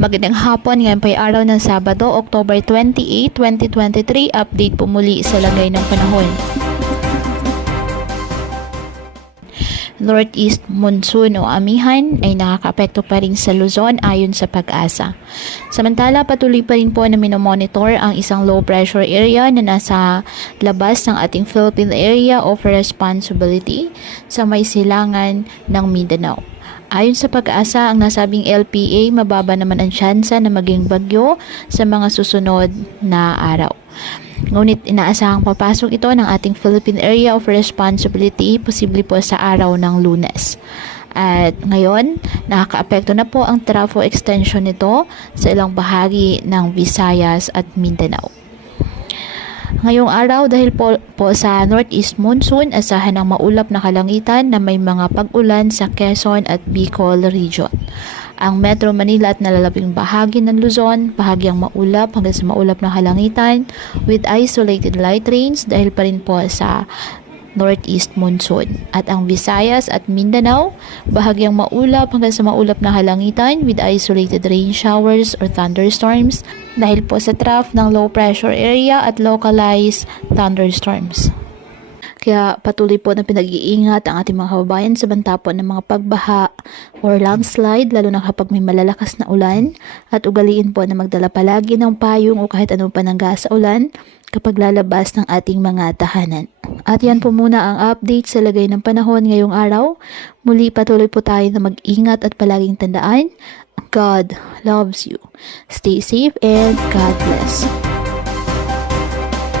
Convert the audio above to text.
Magandang hapon, ngayon po ay araw ng Sabado, October 28, 2023. Update po muli sa lagay ng panahon. Northeast monsoon o amihan ay nakakaapekto pa rin sa Luzon ayon sa Pag-asa. Samantala, patuloy pa rin po na minomonitor ang isang low pressure area na nasa labas ng ating Philippine Area of Responsibility sa may silangan ng Mindanao. Ayon sa Pag-asa, ang nasabing LPA, mababa naman ang tsansa na maging bagyo sa mga susunod na araw. Ngunit inaasahang papasok ito ng ating Philippine Area of Responsibility, posible po sa araw ng Lunes. At ngayon, nakakaapekto na po ang trough extension nito sa ilang bahagi ng Visayas at Mindanao. Ngayong araw, dahil po sa Northeast Monsoon, asahan ang maulap na kalangitan na may mga pag-ulan sa Quezon at Bicol region. Ang Metro Manila at nalalabing bahagi ng Luzon, bahagyang maulap hanggang sa maulap na kalangitan with isolated light rains dahil pa rin po sa Northeast Monsoon. At ang Visayas at Mindanao, bahagyang maulap hanggang sa maulap na kalangitan with isolated rain showers or thunderstorms dahil po sa trough ng low pressure area at localized thunderstorms. Kaya patuloy po na pinag-iingat ang ating mga kababayan sa banta po ng mga pagbaha or landslide, lalo na kapag may malalakas na ulan, at ugaliin po na magdala palagi ng payong o kahit ano pa nangga sa ulan kapag lalabas ng ating mga tahanan. At yan po muna ang update sa lagay ng panahon ngayong araw. Muli patuloy po tayo na mag-ingat at palaging tandaan, God loves you. Stay safe and God bless.